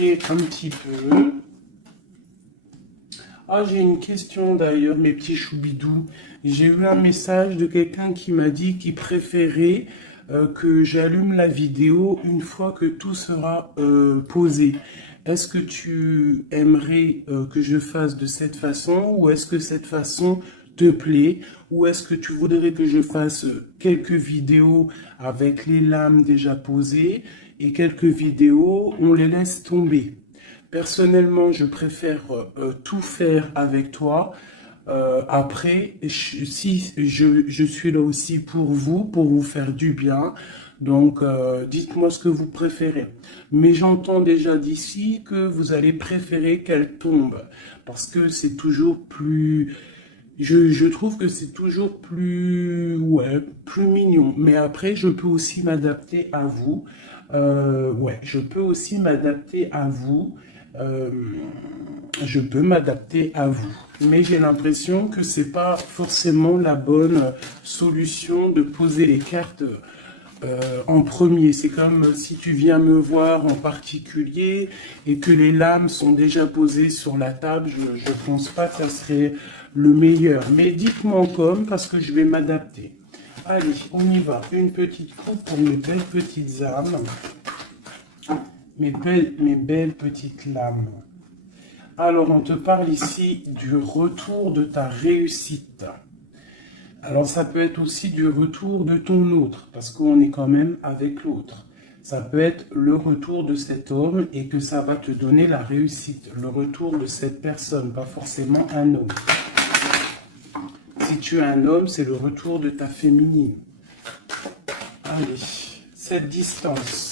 décorer un petit peu. Ah, j'ai une question d'ailleurs, mes petits choubidous. J'ai eu un message de quelqu'un qui m'a dit qu'il préférait que j'allume la vidéo une fois que tout sera posé. Est-ce que tu aimerais que je fasse de cette façon ou est-ce que cette façon te plaît ou est-ce que tu voudrais que je fasse quelques vidéos avec les lames déjà posées et quelques vidéos, on les laisse tomber? Personnellement, je préfère tout faire avec toi. Après, si je suis là aussi pour vous faire du bien. Donc, dites-moi ce que vous préférez. Mais j'entends déjà d'ici que vous allez préférer qu'elle tombe. Parce que c'est toujours plus... Je trouve que c'est toujours plus... Ouais, plus mignon. Mais après, je peux aussi m'adapter à vous. Ouais, je peux aussi m'adapter à vous. Euh, je peux m'adapter à vous. Mais j'ai l'impression que c'est pas forcément la bonne solution de poser les cartes en premier. C'est comme si tu viens me voir en particulier et que les lames sont déjà posées sur la table. Je pense pas que ça serait le meilleur. Mais dites-moi comme parce que je vais m'adapter. Allez, on y va. Une petite coupe pour mes belles petites âmes. Mes belles petites lames. Alors, on te parle ici du retour de ta réussite. Alors, ça peut être aussi du retour de ton autre, parce qu'on est quand même avec l'autre. Ça peut être le retour de cet homme et que ça va te donner la réussite. Le retour de cette personne, pas forcément un homme. Si tu es un homme, c'est le retour de ta féminine. Allez, cette distance.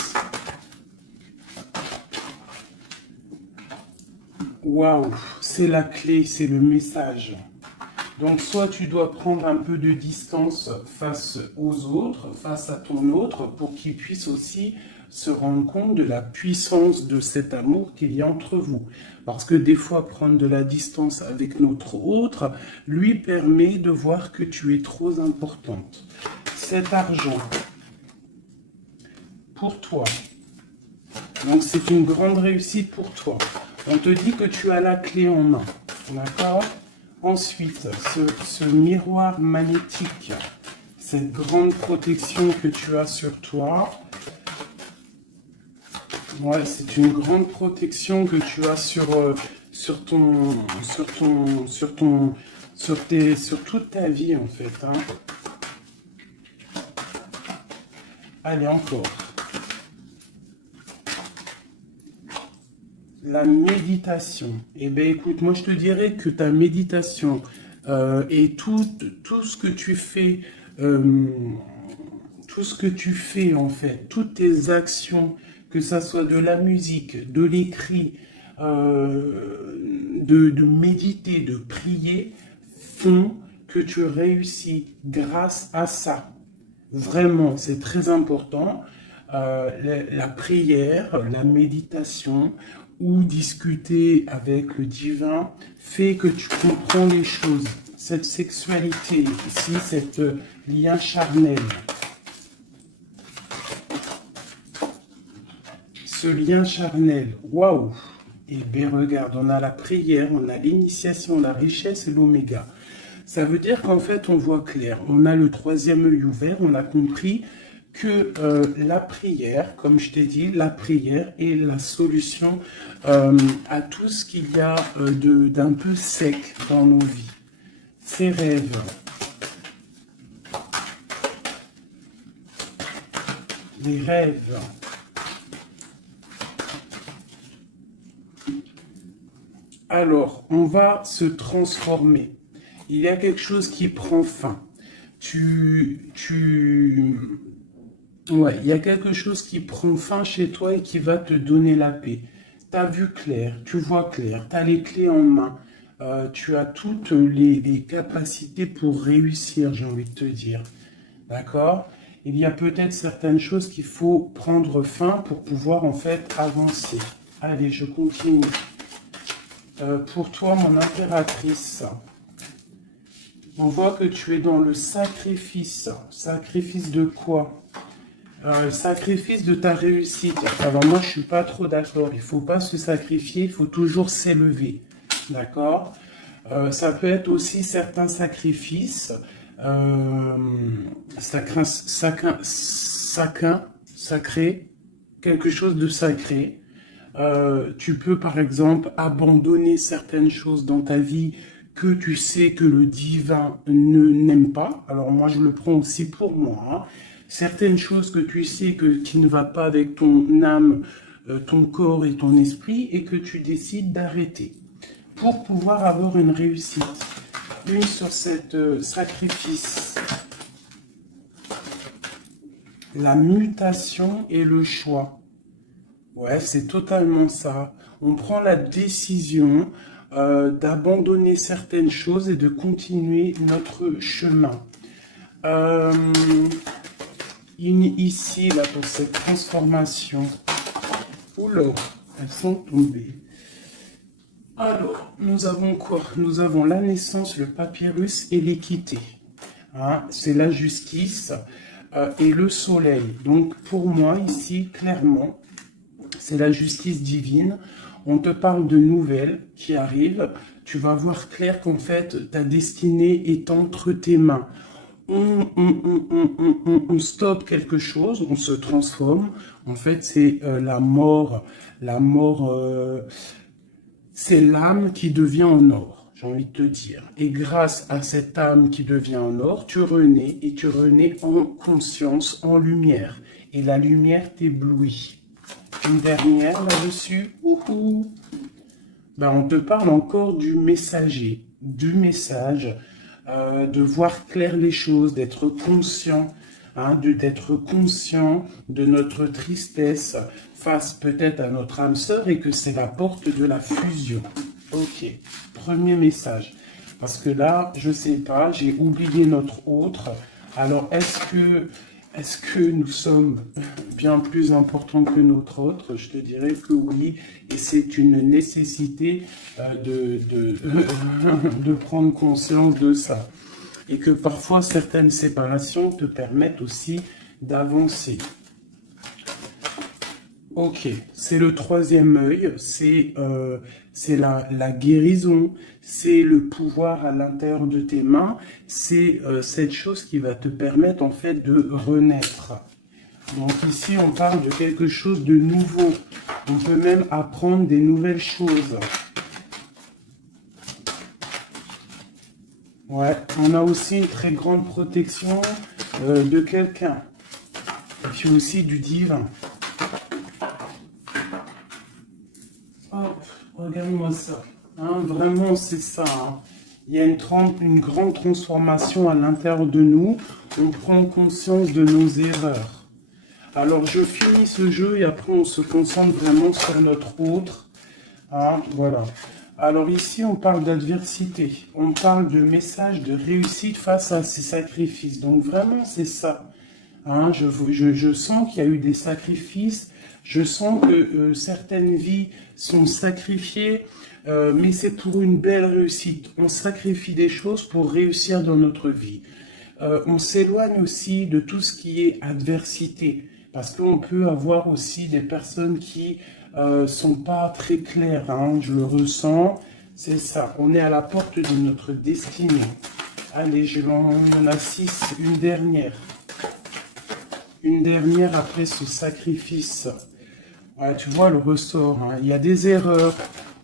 Waouh, c'est la clé, c'est le message. Donc, soit tu dois prendre un peu de distance face aux autres, face à ton autre, pour qu'il puisse aussi se rendre compte de la puissance de cet amour qu'il y a entre vous. Parce que des fois, prendre de la distance avec notre autre lui permet de voir que tu es trop importante. Cet argent, pour toi, donc c'est une grande réussite pour toi. On te dit que tu as la clé en main, d'accord? Ensuite, ce miroir magnétique, cette grande protection que tu as sur toi, ouais, c'est une grande protection que tu as sur toute ta vie en fait. Hein. Allez, encore. La méditation. Eh bien, écoute, moi, je te dirais que ta méditation et tout ce que tu fais, en fait, toutes tes actions, que ça soit de la musique, de l'écrit, de méditer, de prier, font que tu réussis grâce à ça. Vraiment, c'est très important. La prière, la méditation ou discuter avec le divin fait que tu comprends les choses. Cette sexualité ici, cet lien charnel. Ce lien charnel, waouh! Et bien regarde, on a la prière, on a l'initiation, la richesse et l'oméga. Ça veut dire qu'en fait, on voit clair. On a le troisième œil ouvert, on a compris que la prière, comme je t'ai dit, la prière est la solution à tout ce qu'il y a d'un peu sec dans nos vies. Ces rêves, les rêves. Alors, on va se transformer. Il y a quelque chose qui prend fin. Ouais, il y a quelque chose qui prend fin chez toi et qui va te donner la paix. Tu as vu clair, tu vois clair, tu as les clés en main. Tu as toutes les capacités pour réussir, j'ai envie de te dire. D'accord? Il y a peut-être certaines choses qu'il faut prendre fin pour pouvoir en fait avancer. Allez, je continue. Pour toi, mon impératrice, on voit que tu es dans le sacrifice. Sacrifice de quoi? Le sacrifice de ta réussite. Alors moi, je suis pas trop d'accord. Il faut pas se sacrifier, il faut toujours s'élever. D'accord? Ça peut être aussi certains sacrifices. Sacré, quelque chose de sacré. Tu peux par exemple abandonner certaines choses dans ta vie que tu sais que le divin n'aime pas. Alors moi je le prends aussi pour moi, hein. Certaines choses que tu sais qui ne va pas avec ton âme, ton corps et ton esprit et que tu décides d'arrêter pour pouvoir avoir une réussite. Une sur cette sacrifice. La mutation et le choix. Ouais, c'est totalement ça. On prend la décision d'abandonner certaines choses et de continuer notre chemin. Ici, là, pour cette transformation. Oula, elles sont tombées. Alors, nous avons quoi? Nous avons la naissance, le papyrus et l'équité. Hein, c'est la justice et le soleil. Donc, pour moi, ici, clairement, c'est la justice divine. On te parle de nouvelles qui arrivent. Tu vas voir clair qu'en fait, ta destinée est entre tes mains. On stoppe quelque chose, on se transforme. En fait, c'est la mort. La mort, c'est l'âme qui devient en or, j'ai envie de te dire. Et grâce à cette âme qui devient en or, tu renais et tu renais en conscience, en lumière. Et la lumière t'éblouit. Une dernière là-dessus. Ben, on te parle encore du messager, du message, de voir clair les choses, d'être conscient, hein, d'être conscient de notre tristesse face peut-être à notre âme sœur et que c'est la porte de la fusion. Ok, premier message. Parce que là, je sais pas, j'ai oublié notre autre. Alors, est-ce que nous sommes bien plus importants que notre autre? Je te dirais que oui, et c'est une nécessité de prendre conscience de ça. Et que parfois, certaines séparations te permettent aussi d'avancer. Ok, c'est le troisième œil, c'est la guérison, c'est le pouvoir à l'intérieur de tes mains, c'est cette chose qui va te permettre en fait de renaître. Donc ici on parle de quelque chose de nouveau, on peut même apprendre des nouvelles choses. Ouais, on a aussi une très grande protection de quelqu'un, et puis aussi du divin. Hop, regarde-moi ça. Hein, vraiment, c'est ça. Hein. Il y a une grande transformation à l'intérieur de nous. On prend conscience de nos erreurs. Alors, je finis ce jeu et après, on se concentre vraiment sur notre autre. Hein, voilà. Alors ici, on parle d'adversité. On parle de message de réussite face à ces sacrifices. Donc, vraiment, c'est ça. Hein, je sens qu'il y a eu des sacrifices. Je sens que certaines vies sont sacrifiées, mais c'est pour une belle réussite. On sacrifie des choses pour réussir dans notre vie. On s'éloigne aussi de tout ce qui est adversité, parce qu'on peut avoir aussi des personnes qui sont pas très claires. Hein, je le ressens, c'est ça. On est à la porte de notre destinée. Allez, on en a 6, une dernière. Une dernière après ce sacrifice. Ouais, tu vois le ressort, hein. Il y a des erreurs,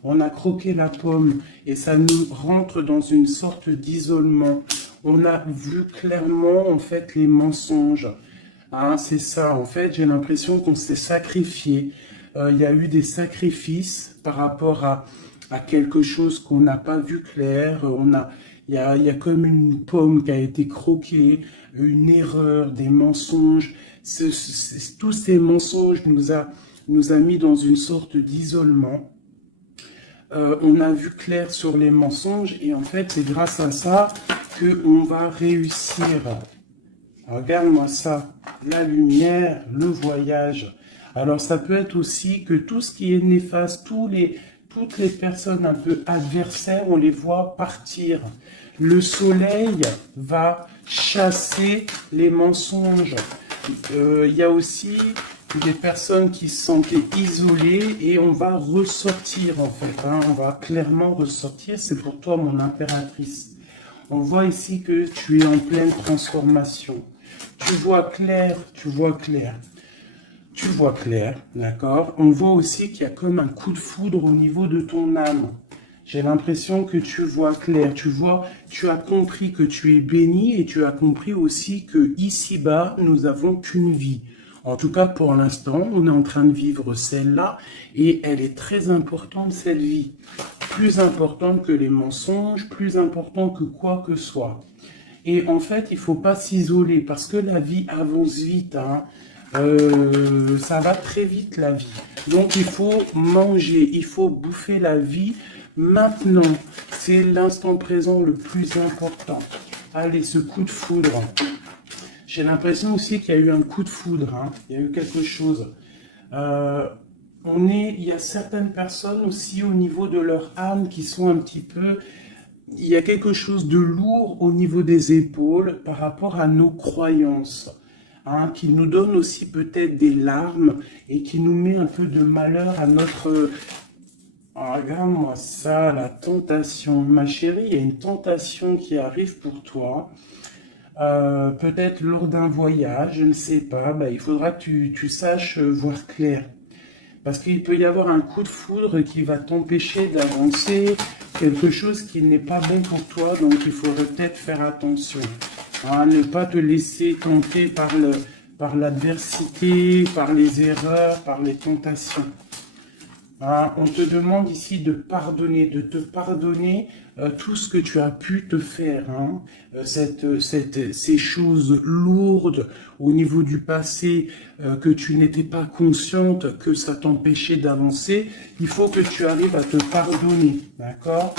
on a croqué la pomme et ça nous rentre dans une sorte d'isolement. On a vu clairement en fait les mensonges. Hein, c'est ça, en fait j'ai l'impression qu'on s'est sacrifié. Il y a eu des sacrifices par rapport à quelque chose qu'on n'a pas vu clair. Il y a comme une pomme qui a été croquée, une erreur, des mensonges. Tous ces mensonges nous a mis dans une sorte d'isolement. On a vu clair sur les mensonges et en fait c'est grâce à ça qu'on va réussir. Regarde-moi ça, la lumière, le voyage. Alors ça peut être aussi que tout ce qui est néfaste, toutes les personnes un peu adversaires, on les voit partir. Le soleil va chasser les mensonges. Il y a aussi des personnes qui se sentaient isolées et on va ressortir en fait, hein, on va clairement ressortir. C'est pour toi mon impératrice. On voit ici que tu es en pleine transformation. Tu vois clair, tu vois clair. Tu vois clair, d'accord? On voit aussi qu'il y a comme un coup de foudre au niveau de ton âme. J'ai l'impression que tu vois clair, tu vois, tu as compris que tu es béni et tu as compris aussi que ici-bas, nous n'avons qu'une vie. En tout cas, pour l'instant, on est en train de vivre celle-là et elle est très importante, cette vie. Plus importante que les mensonges, plus importante que quoi que soit. Et en fait, il faut pas s'isoler parce que la vie avance vite, hein. Ça va très vite la vie. Donc il faut manger, il faut bouffer la vie maintenant. C'est l'instant présent le plus important. Allez, ce coup de foudre. J'ai l'impression aussi qu'il y a eu un coup de foudre, hein. Il y a eu quelque chose. Il y a certaines personnes aussi au niveau de leur âme qui sont un petit peu... Il y a quelque chose de lourd au niveau des épaules par rapport à nos croyances. Hein, qui nous donne aussi peut-être des larmes et qui nous met un peu de malheur à notre... Oh, regarde-moi ça, la tentation. Ma chérie, il y a une tentation qui arrive pour toi. Peut-être lors d'un voyage, je ne sais pas. Bah, il faudra que tu saches voir clair. Parce qu'il peut y avoir un coup de foudre qui va t'empêcher d'avancer, quelque chose qui n'est pas bon pour toi, donc il faudrait peut-être faire attention. Hein, ne pas te laisser tenter par l'adversité, par les erreurs, par les tentations. Hein, on te demande ici de te pardonner tout ce que tu as pu te faire. Hein, ces choses lourdes au niveau du passé que tu n'étais pas consciente, que ça t'empêchait d'avancer. Il faut que tu arrives à te pardonner. D'accord?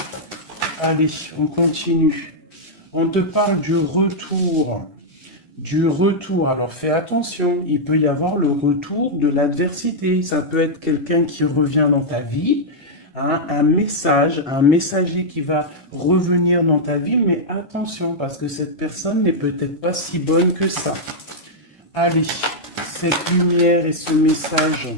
Allez, on continue. On te parle du retour. Du retour. Alors fais attention, il peut y avoir le retour de l'adversité. Ça peut être quelqu'un qui revient dans ta vie, hein, un messager qui va revenir dans ta vie, mais attention, parce que cette personne n'est peut-être pas si bonne que ça. Allez, cette lumière et ce message.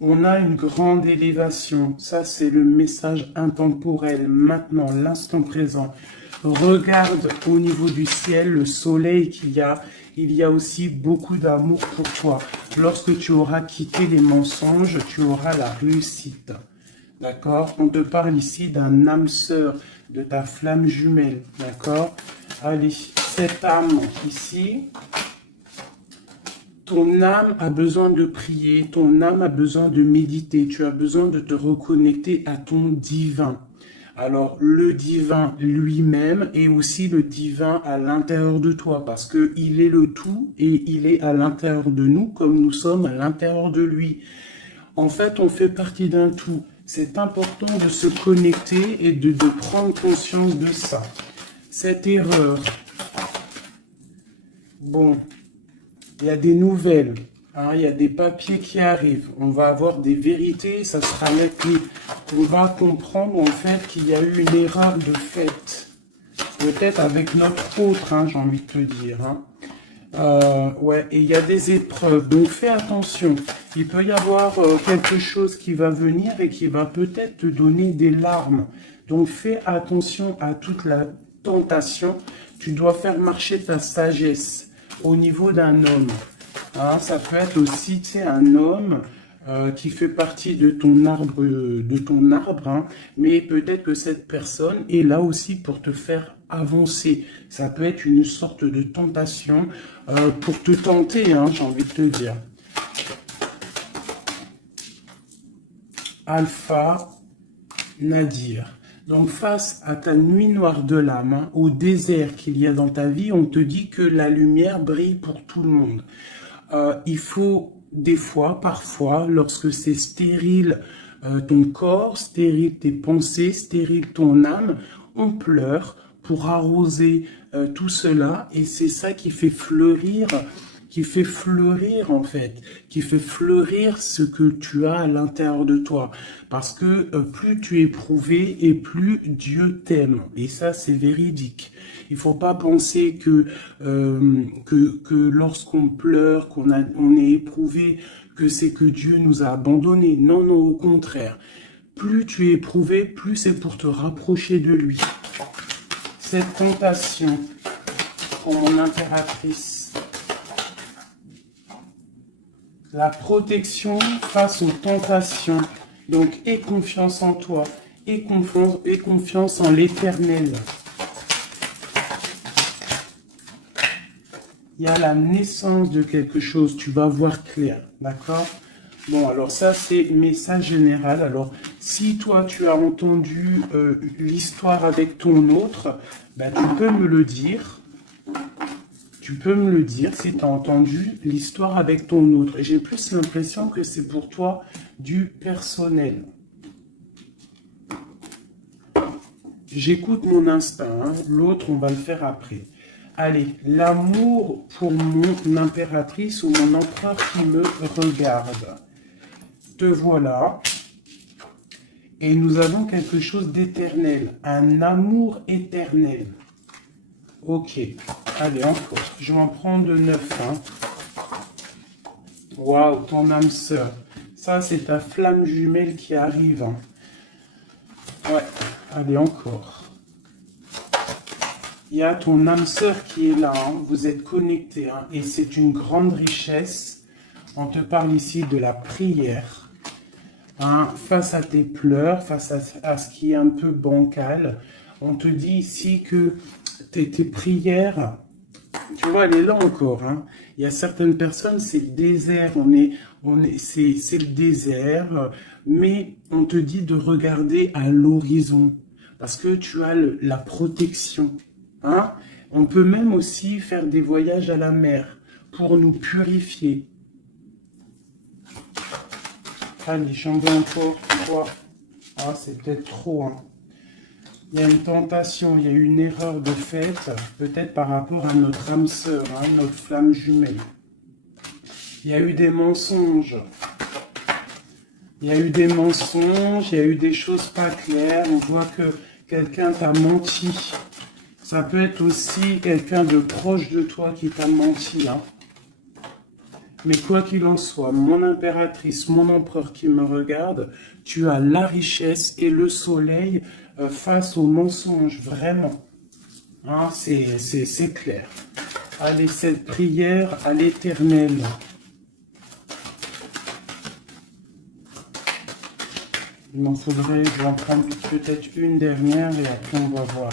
On a une grande élévation. Ça, c'est le message intemporel. Maintenant, l'instant présent. Regarde au niveau du ciel, le soleil qu'il y a. Il y a aussi beaucoup d'amour pour toi. Lorsque tu auras quitté les mensonges, tu auras la réussite. D'accord? On te parle ici d'un âme sœur, de ta flamme jumelle. D'accord? Allez, cette âme ici... Ton âme a besoin de prier, ton âme a besoin de méditer, tu as besoin de te reconnecter à ton divin. Alors, le divin lui-même et aussi le divin à l'intérieur de toi, parce qu'il est le tout et il est à l'intérieur de nous comme nous sommes à l'intérieur de lui. En fait, on fait partie d'un tout. C'est important de se connecter et de prendre conscience de ça. Cette erreur. Bon... Il y a des nouvelles, hein, il y a des papiers qui arrivent, on va avoir des vérités, ça sera net. On va comprendre en fait qu'il y a eu une erreur de fait. Peut-être avec notre autre, hein, j'ai envie de te dire. Hein. Ouais, et il y a des épreuves, donc fais attention. Il peut y avoir quelque chose qui va venir et qui va peut-être te donner des larmes. Donc fais attention à toute la tentation. Tu dois faire marcher ta sagesse. Au niveau d'un homme, hein, ça peut être aussi, tu sais, un homme qui fait partie de ton arbre, hein, mais peut-être que cette personne est là aussi pour te faire avancer. Ça peut être une sorte de tentation pour te tenter, hein, j'ai envie de te dire. Alpha Nadir. Donc face à ta nuit noire de l'âme, hein, au désert qu'il y a dans ta vie, on te dit que la lumière brille pour tout le monde. Il faut des fois, parfois, lorsque c'est stérile ton corps, stérile tes pensées, stérile ton âme, on pleure pour arroser tout cela et c'est ça qui fait fleurir qui fait fleurir en fait, qui fait fleurir ce que tu as à l'intérieur de toi. Parce que plus tu es éprouvé et plus Dieu t'aime. Et ça, c'est véridique. Il faut pas penser que lorsqu'on pleure, on est éprouvé, que c'est que Dieu nous a abandonnés. Non, non, au contraire. Plus tu es éprouvé, plus c'est pour te rapprocher de lui. Cette tentation, pour mon impératrice, la protection face aux tentations. Donc, aie confiance en toi, aie confiance en l'Éternel. Il y a la naissance de quelque chose, tu vas voir clair, d'accord? Bon, alors ça, c'est message général. Alors, si toi, tu as entendu l'histoire avec ton autre, ben, tu peux me le dire. Tu peux me le dire si tu as entendu l'histoire avec ton autre. Et j'ai plus l'impression que c'est pour toi du personnel. J'écoute mon instinct, hein. L'autre, on va le faire après. Allez, l'amour pour mon impératrice ou mon empereur qui me regarde. Te voilà. Et nous avons quelque chose d'éternel. Un amour éternel. Ok. Allez, encore. Je vais en prendre 9. Hein. Waouh, ton âme sœur. Ça, c'est ta flamme jumelle qui arrive. Hein. Ouais. Allez, encore. Il y a ton âme sœur qui est là, hein. Vous êtes connectés, hein. Et c'est une grande richesse. On te parle ici de la prière, hein. Face à tes pleurs, face à ce qui est un peu bancal, on te dit ici que tes prières, tu vois, elle est là encore, hein. Il y a certaines personnes, c'est le désert, c'est le désert, mais on te dit de regarder à l'horizon, parce que tu as la protection. Hein? On peut même aussi faire des voyages à la mer pour nous purifier. Allez, j'en veux encore 3. Ah, c'est peut-être trop. Hein. Il y a une tentation, il y a une erreur de fait, peut-être par rapport à notre âme sœur, hein, notre flamme jumelle. Il y a eu des mensonges. Il y a eu des mensonges, il y a eu des choses pas claires. On voit que quelqu'un t'a menti. Ça peut être aussi quelqu'un de proche de toi qui t'a menti. Hein. Mais quoi qu'il en soit, mon impératrice, mon empereur qui me regarde, tu as la richesse et le soleil face aux mensonges, vraiment. Hein, c'est clair. Allez, cette prière à l'Éternel. Il m'en faudrait, je vais en prendre peut-être une dernière et après on va voir.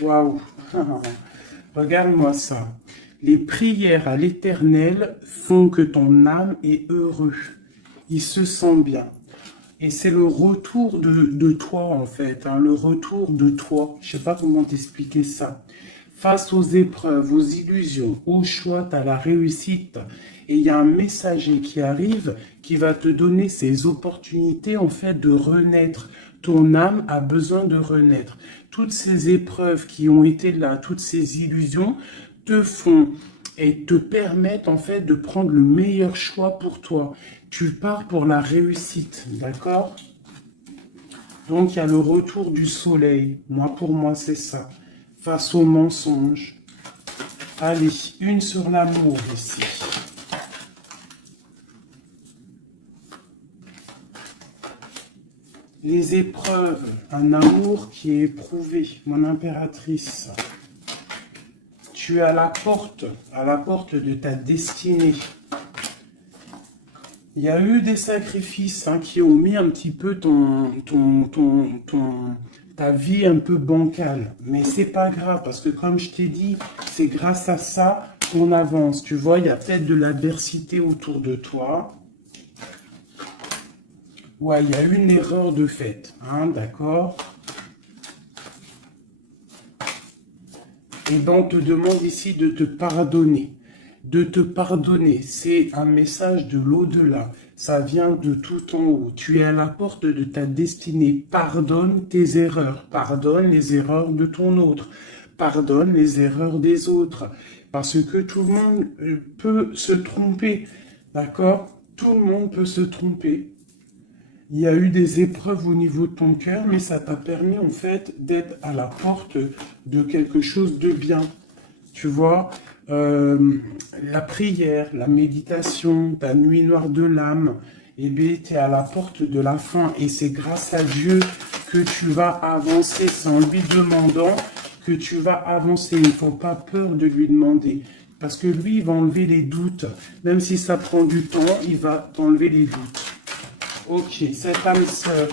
Waouh! Regarde-moi ça. Les prières à l'Éternel font que ton âme est heureux. Il se sent bien. Et c'est le retour de toi, en fait. Hein, le retour de toi. Je ne sais pas comment t'expliquer ça. Face aux épreuves, aux illusions, au choix, à la réussite. Et il y a un messager qui arrive qui va te donner ces opportunités, en fait, de renaître. Ton âme a besoin de renaître. Toutes ces épreuves qui ont été là, toutes ces illusions te font et te permettent en fait de prendre le meilleur choix pour toi. Tu pars pour la réussite, d'accord? Donc il y a le retour du soleil. Pour moi, c'est ça. Face aux mensonges. Allez, une sur l'amour ici. Les épreuves, un amour qui est éprouvé, mon impératrice. Tu es à la porte de ta destinée. Il y a eu des sacrifices qui ont mis un petit peu ta vie un peu bancale. Mais c'est pas grave, parce que comme je t'ai dit, c'est grâce à ça qu'on avance. Tu vois, il y a peut-être de l'adversité autour de toi. Ouais, il y a eu une erreur de fait, hein, d'accord? Et donc, on te demande ici de te pardonner. De te pardonner, c'est un message de l'au-delà. Ça vient de tout en haut. Tu es à la porte de ta destinée. Pardonne tes erreurs. Pardonne les erreurs de ton autre. Pardonne les erreurs des autres. Parce que tout le monde peut se tromper, d'accord? Tout le monde peut se tromper. Il y a eu des épreuves au niveau de ton cœur, mais ça t'a permis en fait d'être à la porte de quelque chose de bien. Tu vois, la prière, la méditation, ta nuit noire de l'âme, eh bien, tu es à la porte de la fin. Et c'est grâce à Dieu que tu vas avancer. C'est en lui demandant que tu vas avancer. Il ne faut pas peur de lui demander. Parce que lui, il va enlever les doutes. Même si ça prend du temps, il va t'enlever les doutes. Ok, cette âme sœur.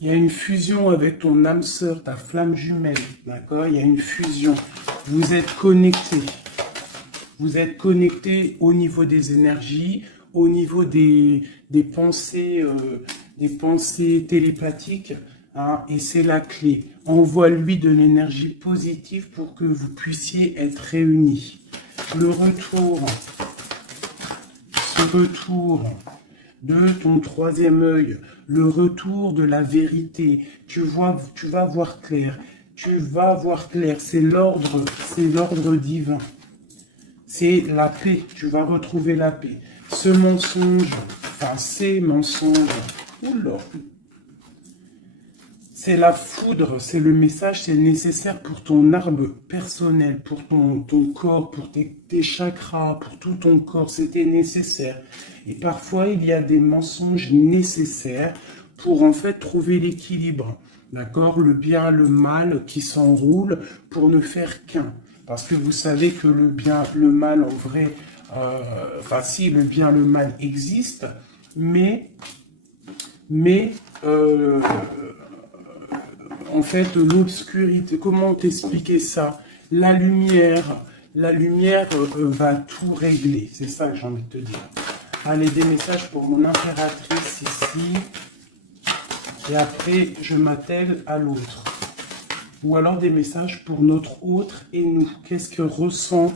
Il y a une fusion avec ton âme sœur, ta flamme jumelle, d'accord? Il y a une fusion. Vous êtes connectés. Vous êtes connectés au niveau des énergies, au niveau des pensées télépathiques, hein, et c'est la clé. Envoie-lui de l'énergie positive pour que vous puissiez être réunis. Le retour, ce retour de ton troisième œil, le retour de la vérité. Tu vas voir clair. Tu vas voir clair. C'est l'ordre divin. C'est la paix. Tu vas retrouver la paix. Ce mensonge, enfin ces mensonges, oula, c'est la foudre, c'est le message, c'est nécessaire pour ton arbre personnel, pour ton corps, pour tes chakras, pour tout ton corps, c'était nécessaire. Et parfois, il y a des mensonges nécessaires pour en fait trouver l'équilibre. D'accord? Le bien, le mal qui s'enroule pour ne faire qu'un. Parce que vous savez que le bien, le mal en vrai, enfin si le bien, le mal existe, mais en fait, l'obscurité, comment t'expliquer ça? La lumière va tout régler. C'est ça que j'ai envie de te dire. Allez, des messages pour mon impératrice ici. Et après, je m'attelle à l'autre. Ou alors des messages pour notre autre et nous. Qu'est-ce que ressent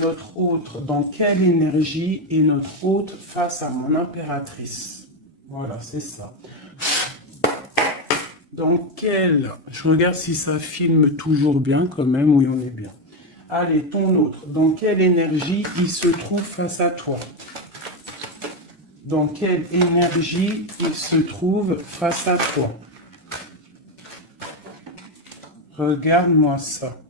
notre autre? Dans quelle énergie est notre autre face à mon impératrice? Voilà, c'est ça. Dans quel... Je regarde si ça filme toujours bien quand même. Oui, on est bien. Allez, ton autre. Dans quelle énergie il se trouve face à toi? Dans quelle énergie il se trouve face à toi? Regarde-moi ça.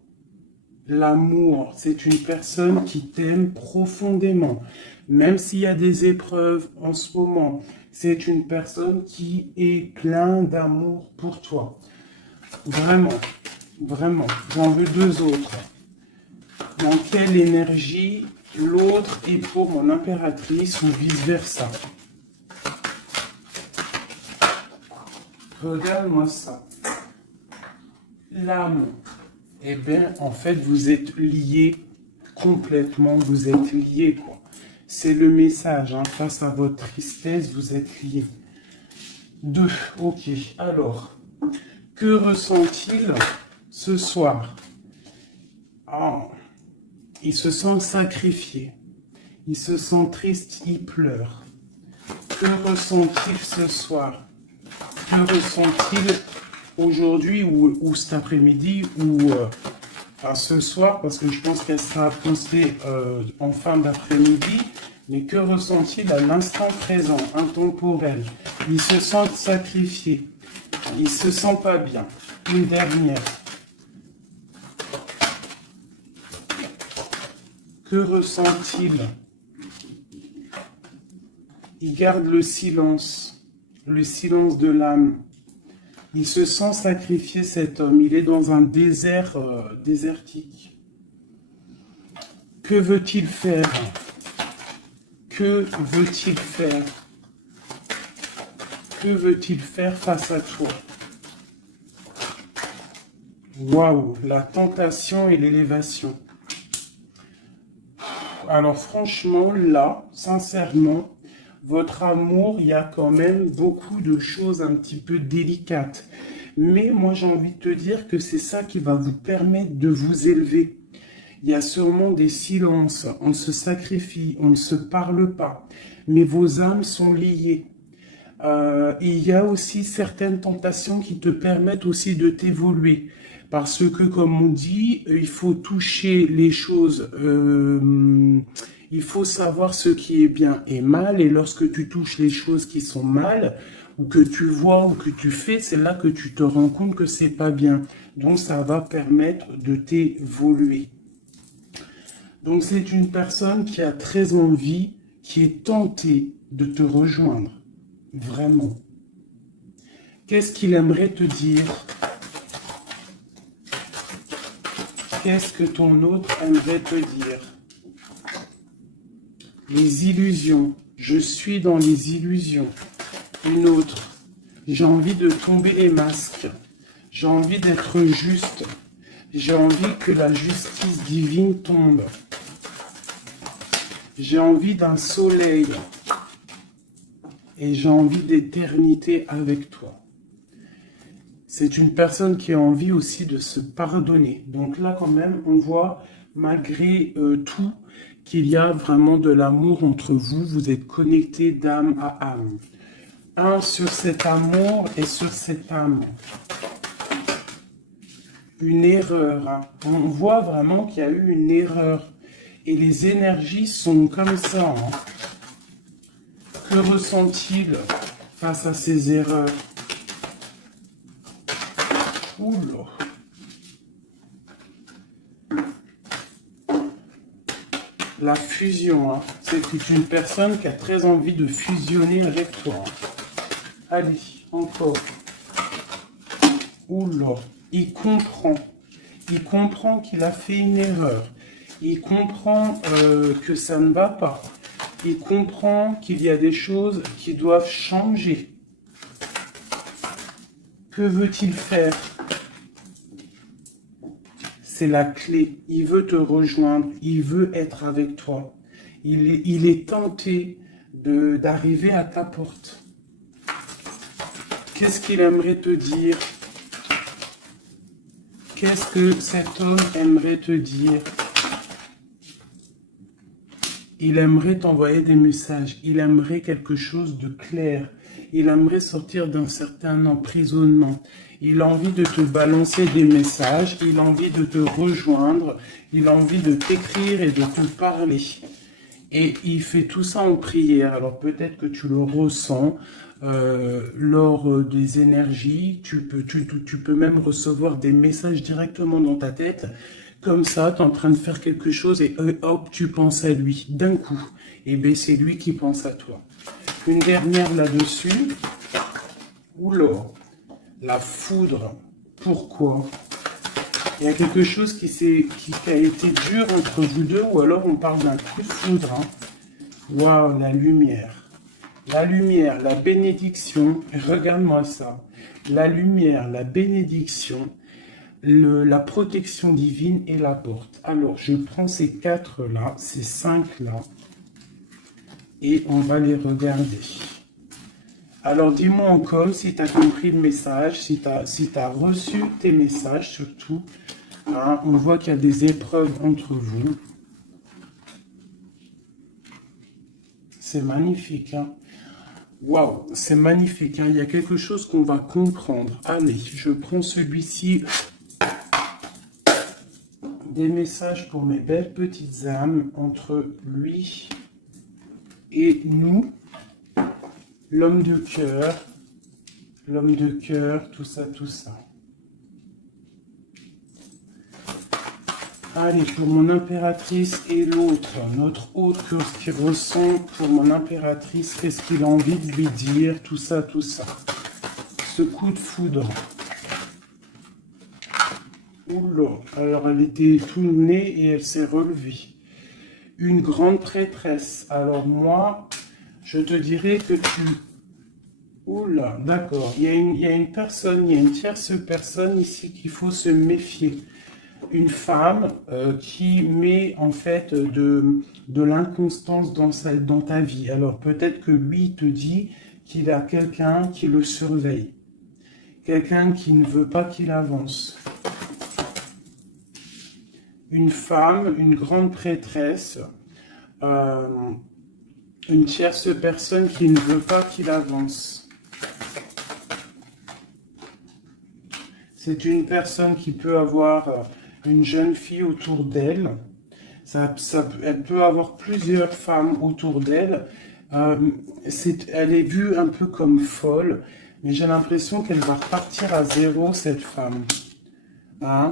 L'amour, c'est une personne qui t'aime profondément. Même s'il y a des épreuves en ce moment, c'est une personne qui est plein d'amour pour toi. Vraiment, vraiment. J'en veux deux autres. Dans quelle énergie l'autre est pour mon impératrice ou vice-versa? Regarde-moi ça. L'âme. Eh bien, en fait, vous êtes liés complètement. Vous êtes liés, quoi. C'est le message, hein. Face à votre tristesse, vous êtes liés. 2. Ok. Alors, que ressent-il ce soir? Ah, il se sent sacrifié. Il se sent triste, il pleure. Que ressent-il ce soir? Que ressent-il aujourd'hui ou cet après-midi ou enfin, ce soir, parce que je pense qu'elle sera postée en fin d'après-midi, mais que ressent-il à l'instant présent, intemporel? Il se sent sacrifié, il se sent pas bien. Une dernière. Que ressent-il? Il garde le silence de l'âme. Il se sent sacrifié, cet homme. Il est dans un désert désertique. Que veut-il faire? Que veut-il faire? Que veut-il faire face à toi? Waouh, la tentation et l'élévation. Alors franchement, là, sincèrement, votre amour, il y a quand même beaucoup de choses un petit peu délicates. Mais moi, j'ai envie de te dire que c'est ça qui va vous permettre de vous élever. Il y a sûrement des silences, on se sacrifie, on ne se parle pas, mais vos âmes sont liées. Il y a aussi certaines tentations qui te permettent aussi de t'évoluer. Parce que, comme on dit, il faut toucher les choses, il faut savoir ce qui est bien et mal, et lorsque tu touches les choses qui sont mal, ou que tu vois ou que tu fais, c'est là que tu te rends compte que c'est pas bien. Donc ça va permettre de t'évoluer. Donc c'est une personne qui a très envie, qui est tentée de te rejoindre. Vraiment. Qu'est-ce qu'il aimerait te dire? Qu'est-ce que ton autre aimerait te dire? Les illusions. Je suis dans les illusions. Une autre. J'ai envie de tomber les masques. J'ai envie d'être juste. J'ai envie que la justice divine tombe. J'ai envie d'un soleil. Et j'ai envie d'éternité avec toi. C'est une personne qui a envie aussi de se pardonner. Donc là, quand même, on voit, malgré tout, qu'il y a vraiment de l'amour entre vous. Vous êtes connectés d'âme à âme. Un sur cet amour et sur cette âme. Une erreur. Hein. On voit vraiment qu'il y a eu une erreur. Et les énergies sont comme ça. Hein. Que ressent-il face à ces erreurs? Oula. La fusion, hein. C'est une personne qui a très envie de fusionner avec toi. Allez, encore. Oula. Il comprend. Il comprend qu'il a fait une erreur. Il comprend que ça ne va pas. Il comprend qu'il y a des choses qui doivent changer. Que veut-il faire? C'est la clé. Il veut te rejoindre. Il veut être avec toi. Il est tenté d'arriver à ta porte. Qu'est-ce qu'il aimerait te dire? Qu'est-ce que cet homme aimerait te dire? Il aimerait t'envoyer des messages. Il aimerait quelque chose de clair. Il aimerait sortir d'un certain emprisonnement. Il a envie de te balancer des messages. Il a envie de te rejoindre. Il a envie de t'écrire et de te parler. Et il fait tout ça en prière. Alors peut-être que tu le ressens lors des énergies. Tu peux même recevoir des messages directement dans ta tête. Comme ça, tu es en train de faire quelque chose et hop, tu penses à lui d'un coup. Et bien, c'est lui qui pense à toi. Une dernière là-dessus. Oula, la foudre. Pourquoi? Il y a quelque chose qui a été dur entre vous deux, ou alors on parle d'un coup de foudre. Hein. Waouh, la lumière. La lumière, la bénédiction. Regarde-moi ça. La lumière, la bénédiction. La protection divine et la porte. Alors, je prends ces 4 là, ces 5 là, et on va les regarder. Alors, dis-moi encore si tu as compris le message, si tu as reçu tes messages surtout. Hein, on voit qu'il y a des épreuves entre vous. C'est magnifique. Hein? Waouh, c'est magnifique. Hein? Il y a quelque chose qu'on va comprendre. Allez, je prends celui-ci. Des messages pour mes belles petites âmes entre lui et nous, l'homme de cœur, tout ça, tout ça. Allez, pour mon impératrice et l'autre, notre autre qui ressent pour mon impératrice, qu'est-ce qu'il a envie de lui dire, tout ça, tout ça. Ce coup de foudre. Oula, alors elle était tout née et elle s'est relevée. Une grande prêtresse. Alors moi, je te dirais que tu... Oula, d'accord. Il y a une personne, il y a une tierce personne ici qu'il faut se méfier. Une femme qui met en fait de l'inconstance dans ta vie. Alors peut-être que lui te dit qu'il a quelqu'un qui le surveille. Quelqu'un qui ne veut pas qu'il avance. Une femme, une grande prêtresse, une tierce personne qui ne veut pas qu'il avance. C'est une personne qui peut avoir une jeune fille autour d'elle. Elle peut avoir plusieurs femmes autour d'elle. Elle est vue un peu comme folle, mais j'ai l'impression qu'elle va repartir à zéro, cette femme. Hein?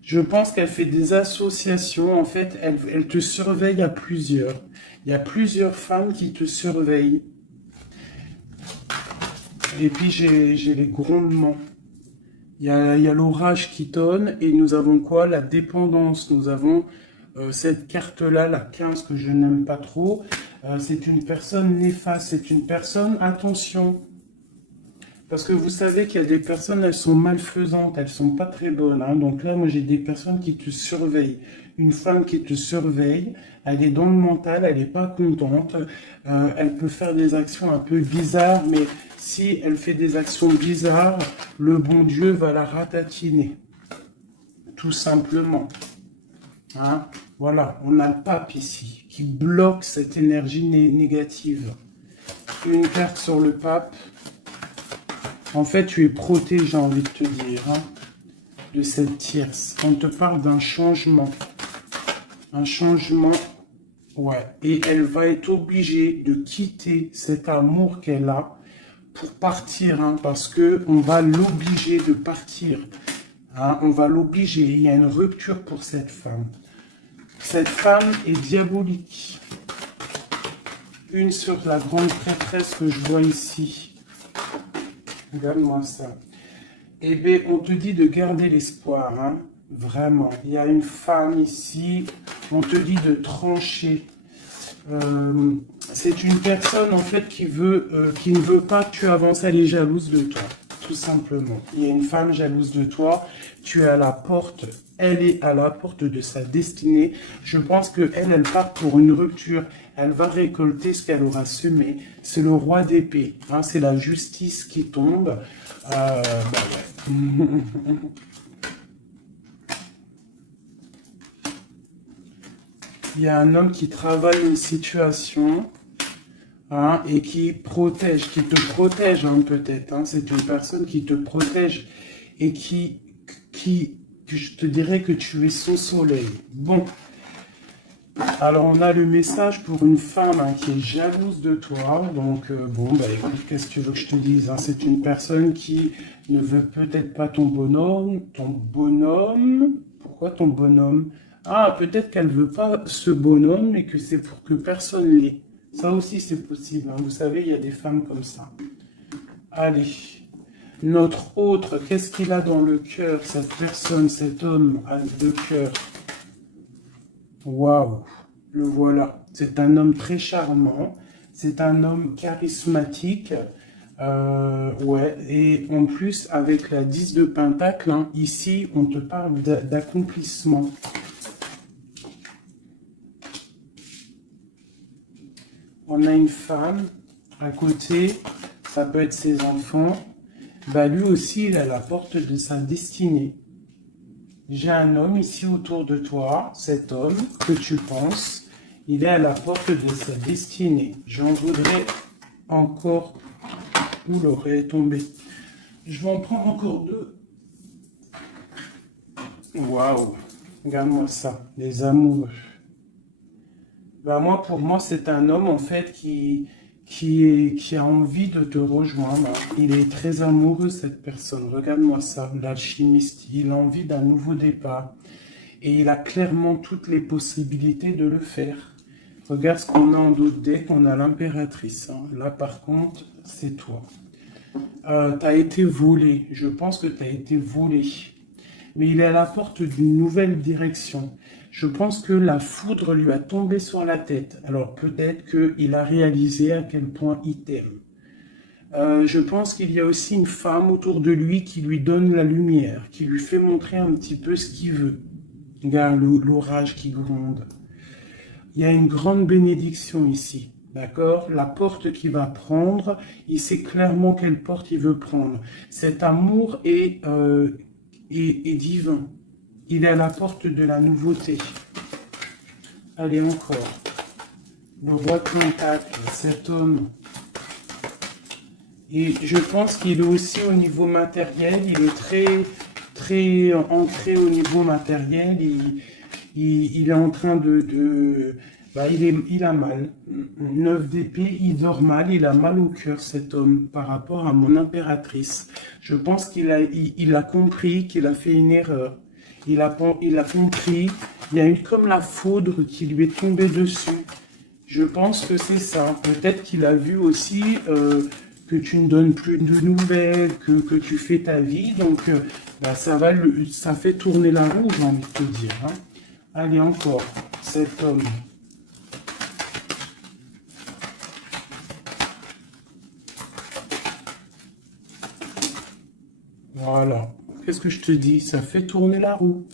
Je pense qu'elle fait des associations. En fait, elle te surveille à plusieurs. Il y a plusieurs femmes qui te surveillent. Et puis, j'ai les grondements. Il y a l'orage qui tonne. Et nous avons quoi? La dépendance. Nous avons cette carte-là, la 15, que je n'aime pas trop. C'est une personne néfaste. C'est une personne, attention. Parce que vous savez qu'il y a des personnes, elles sont malfaisantes, elles sont pas très bonnes. Hein. Donc là, moi, j'ai des personnes qui te surveillent. Une femme qui te surveille, elle est dans le mental, elle n'est pas contente. Elle peut faire des actions un peu bizarres, mais si elle fait des actions bizarres, le bon Dieu va la ratatiner. Tout simplement. Hein. Voilà, on a le pape ici, qui bloque cette énergie négative. Une carte sur le pape. En fait, tu es protégé, j'ai envie de te dire, hein, de cette tierce. On te parle d'un changement. Un changement, ouais. Et elle va être obligée de quitter cet amour qu'elle a pour partir, hein, parce qu'on va l'obliger de partir. Hein, on va l'obliger. Il y a une rupture pour cette femme. Cette femme est diabolique. Une sur la grande prêtresse que je vois ici. Regarde-moi ça. Eh bien, on te dit de garder l'espoir, hein. Vraiment. Il y a une femme ici. On te dit de trancher. C'est une personne, en fait, qui ne veut pas que tu avances. Elle est jalouse de toi, tout simplement. Il y a une femme jalouse de toi. Tu es à la porte. Elle est à la porte de sa destinée. Je pense qu'elle part pour une rupture. Elle va récolter ce qu'elle aura semé. C'est le roi d'épée. Hein, c'est la justice qui tombe. Ouais. Il y a un homme qui travaille une situation, hein, et qui te protège, hein, peut-être. Hein. C'est une personne qui te protège et je te dirais que tu es son soleil. Bon. Alors, on a le message pour une femme, hein, qui est jalouse de toi. Donc, bon, bah écoute, qu'est-ce que tu veux que je te dise, hein? C'est une personne qui ne veut peut-être pas ton bonhomme. Ton bonhomme? Pourquoi ton bonhomme? Ah, peut-être qu'elle ne veut pas ce bonhomme et que c'est pour que personne l'ait. Ça aussi, c'est possible. Hein. Vous savez, il y a des femmes comme ça. Allez. Notre autre, qu'est-ce qu'il a dans le cœur, cette personne, cet homme de cœur? Waouh, le voilà. C'est un homme très charmant. C'est un homme charismatique. Ouais, et en plus, avec la 10 de Pentacle, hein, ici, on te parle d'accomplissement. On a une femme à côté, ça peut être ses enfants. Bah, lui aussi, il est à la porte de sa destinée. J'ai un homme ici autour de toi, cet homme que tu penses, il est à la porte de sa destinée. J'en voudrais encore. Où l'aurait tombé. Je vais en prendre encore deux. Waouh, regarde-moi ça, les amoureux. Bah moi, pour moi, c'est un homme en fait qui a envie de te rejoindre. Il est très amoureux, cette personne. Regarde-moi ça, l'alchimiste. Il a envie d'un nouveau départ. Et il a clairement toutes les possibilités de le faire. Regarde ce qu'on a en d'autres decks. On a l'impératrice. Hein. Là, par contre, c'est toi. Tu as été volé. Je pense que tu as été volé. Mais il est à la porte d'une nouvelle direction. Je pense que la foudre lui a tombé sur la tête. Alors peut-être qu'il a réalisé à quel point il t'aime. Je pense qu'il y a aussi une femme autour de lui qui lui donne la lumière, qui lui fait montrer un petit peu ce qu'il veut. Regarde l'orage qui gronde. Il y a une grande bénédiction ici. D'accord? La porte qu'il va prendre, il sait clairement quelle porte il veut prendre. Cet amour est divin. Il est à la porte de la nouveauté. Allez, encore. Le roi de Pentacle, cet homme. Et je pense qu'il est aussi au niveau matériel, il est très ancré au niveau matériel. Il est en train bah, il a mal. 9 d'épée, il dort mal, il a mal au cœur, cet homme, par rapport à mon impératrice. Je pense il a compris qu'il a fait une erreur. Il a compris, il y a eu comme la foudre qui lui est tombée dessus. Je pense que c'est ça. Peut-être qu'il a vu aussi que tu ne donnes plus de nouvelles, que tu fais ta vie. Donc, bah, ça fait tourner la roue, j'ai envie de te dire. Hein. Allez, encore, cet homme. Voilà. Qu'est-ce que je te dis? Ça fait tourner la roue.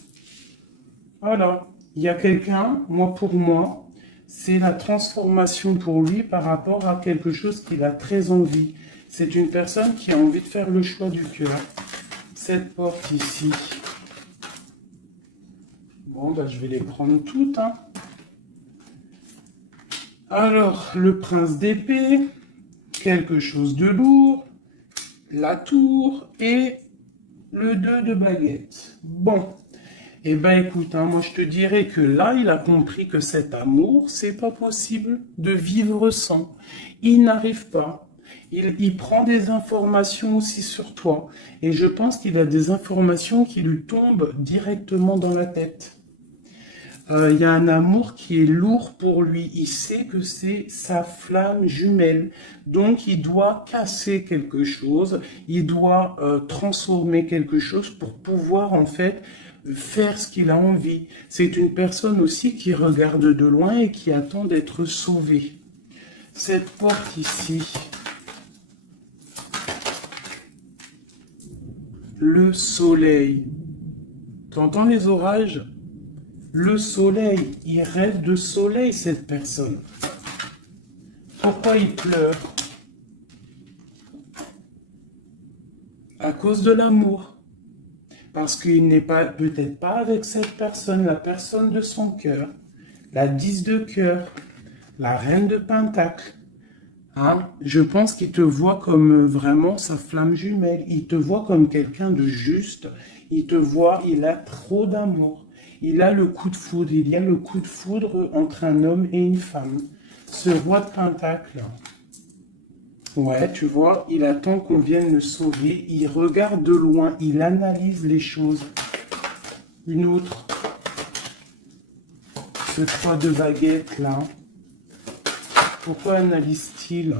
Voilà. Il y a quelqu'un, pour moi, c'est la transformation pour lui par rapport à quelque chose qu'il a très envie. C'est une personne qui a envie de faire le choix du cœur. Cette porte ici. Bon, bah, je vais les prendre toutes. Hein. Alors, le prince d'épée, quelque chose de lourd, la tour et le 2 de baguette. Bon, eh ben écoute, hein, moi je te dirais que là, il a compris que cet amour, c'est pas possible de vivre sans. Il n'arrive pas. Il prend des informations aussi sur toi. Et je pense qu'il a des informations qui lui tombent directement dans la tête. Il y a un amour qui est lourd pour lui. Il sait que c'est sa flamme jumelle. Donc, il doit casser quelque chose. Il doit transformer quelque chose pour pouvoir, en fait, faire ce qu'il a envie. C'est une personne aussi qui regarde de loin et qui attend d'être sauvée. Cette porte ici. Le soleil. T'entends les orages ? Le soleil, il rêve de soleil, cette personne. Pourquoi il pleure? À cause de l'amour. Parce qu'il n'est pas, peut-être pas avec cette personne, la personne de son cœur. La 10 de cœur. La reine de pentacle. Hein? Je pense qu'il te voit comme vraiment sa flamme jumelle. Il te voit comme quelqu'un de juste. Il te voit, il a trop d'amour. Il a le coup de foudre, il y a le coup de foudre entre un homme et une femme. Ce roi de pentacle, ouais, tu vois, il attend qu'on vienne le sauver, il regarde de loin, il analyse les choses. Une autre, ce 3 de baguette là, pourquoi analyse-t-il?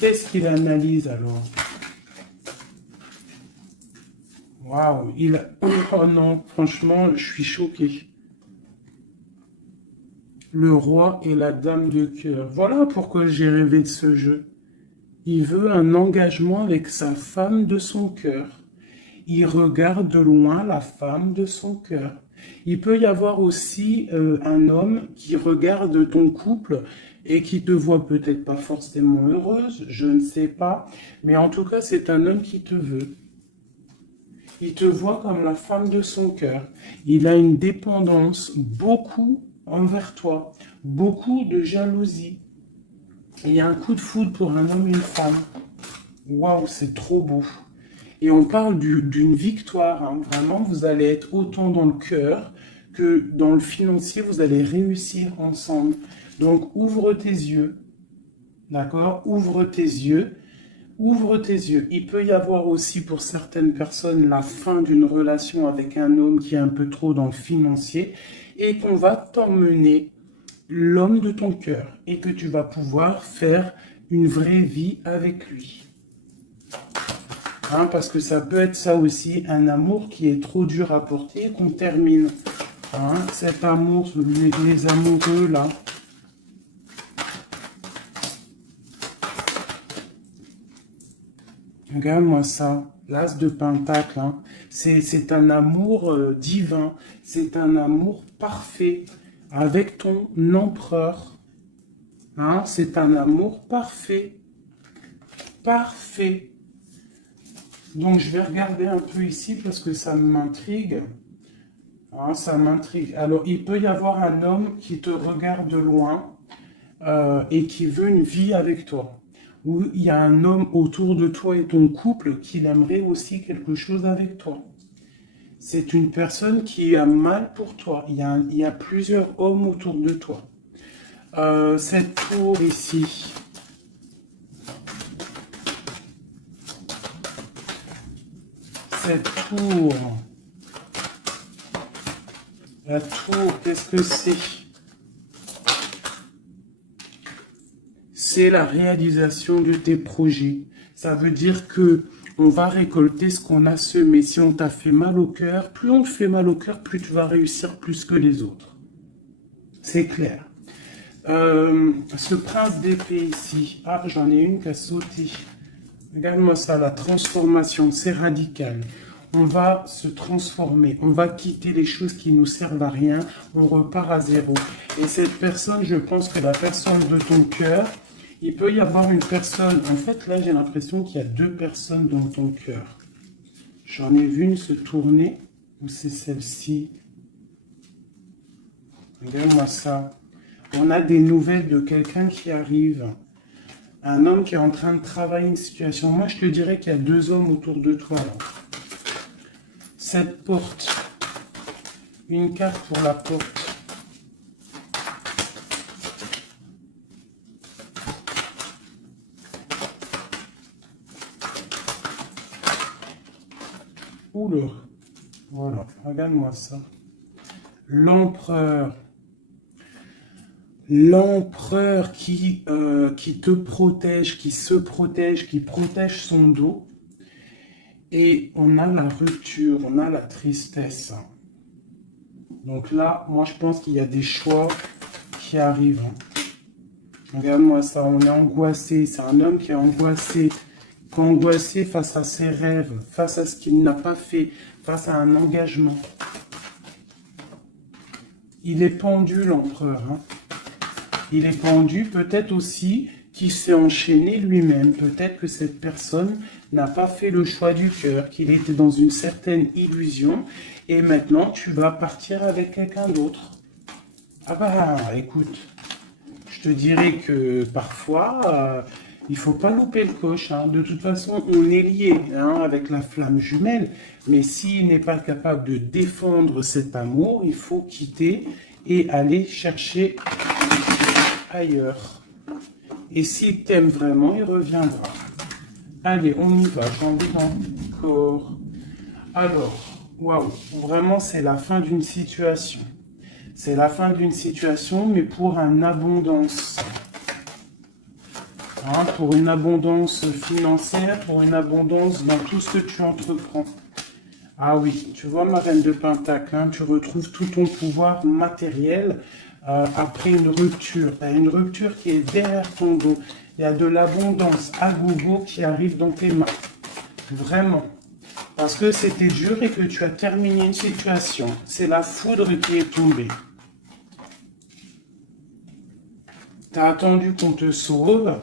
Qu'est-ce qu'il analyse alors? Waouh, oh non, franchement, je suis choqué. Le roi et la dame de cœur. Voilà pourquoi j'ai rêvé de ce jeu. Il veut un engagement avec sa femme de son cœur. Il regarde de loin la femme de son cœur. Il peut y avoir aussi un homme qui regarde ton couple et qui te voit peut-être pas forcément heureuse, je ne sais pas, mais en tout cas, c'est un homme qui te veut. Il te voit comme la femme de son cœur. Il a une dépendance beaucoup envers toi, beaucoup de jalousie. Il y a un coup de foudre pour un homme et une femme. Waouh, c'est trop beau. Et on parle d'une victoire. Hein. Vraiment, vous allez être autant dans le cœur que dans le financier. Vous allez réussir ensemble. Donc, ouvre tes yeux. D'accord? Ouvre tes yeux. Ouvre tes yeux. Il peut y avoir aussi pour certaines personnes la fin d'une relation avec un homme qui est un peu trop dans le financier et qu'on va t'emmener l'homme de ton cœur et que tu vas pouvoir faire une vraie vie avec lui. Hein, parce que ça peut être ça aussi, un amour qui est trop dur à porter et qu'on termine. Hein, cet amour, les amoureux là. Regarde-moi ça, l'as de pentacle, hein. C'est un amour divin, c'est un amour parfait avec ton empereur. Hein, c'est un amour parfait, parfait. Donc je vais regarder un peu ici parce que ça m'intrigue. Hein, ça m'intrigue. Alors il peut y avoir un homme qui te regarde de loin. et qui veut une vie avec toi. Ou il y a un homme autour de toi et ton couple qui aimerait aussi quelque chose avec toi. C'est une personne qui a mal pour toi. Il y a plusieurs hommes autour de toi. Cette tour ici. Cette tour. La tour, qu'est-ce que c'est? C'est la réalisation de tes projets. Ça veut dire que on va récolter ce qu'on a semé. Si on t'a fait mal au cœur, plus on te fait mal au cœur, plus tu vas réussir plus que les autres. C'est clair. Ce prince d'épée ici. Ah, j'en ai une qui a sauté. Regarde-moi ça, la transformation, c'est radical. On va se transformer, on va quitter les choses qui nous servent à rien, on repart à zéro. Et cette personne, je pense que la personne de ton cœur, il peut y avoir une personne, en fait là j'ai l'impression qu'il y a deux personnes dans ton cœur. J'en ai vu une se tourner, ou c'est celle-ci. Regarde-moi ça. On a des nouvelles de quelqu'un qui arrive. Un homme qui est en train de travailler une situation. Moi, je te dirais qu'il y a deux hommes autour de toi. Là. Cette porte. Une carte pour la porte. Oula. Voilà, regarde-moi ça. L'empereur. L'empereur qui te protège, qui se protège, qui protège son dos. Et on a la rupture, on a la tristesse. Donc là, moi je pense qu'il y a des choix qui arrivent. Regarde-moi ça, on est angoissé. C'est un homme qui est angoissé face à ses rêves, face à ce qu'il n'a pas fait, face à un engagement. Il est pendu, l'empereur. Hein. Il est pendu, peut-être aussi qu'il s'est enchaîné lui-même. Peut-être que cette personne n'a pas fait le choix du cœur, qu'il était dans une certaine illusion. Et maintenant, tu vas partir avec quelqu'un d'autre. Ah bah, écoute, je te dirais que parfois, il faut pas louper le coche. Hein. De toute façon, on est lié hein, avec la flamme jumelle. Mais s'il n'est pas capable de défendre cet amour, il faut quitter et aller chercher ailleurs. Et s'il t'aime vraiment, il reviendra. Allez, on y va. J'en ai encore. Alors, waouh, vraiment, c'est la fin d'une situation. C'est la fin d'une situation, mais pour une abondance. Hein, pour une abondance financière, pour une abondance dans tout ce que tu entreprends. Ah oui, tu vois, ma reine de Pentacle, hein, tu retrouves tout ton pouvoir matériel après une rupture. Tu as une rupture qui est derrière ton dos. Il y a de l'abondance à gogo qui arrive dans tes mains. Vraiment. Parce que c'était dur et que tu as terminé une situation. C'est la foudre qui est tombée. Tu as attendu qu'on te sauve.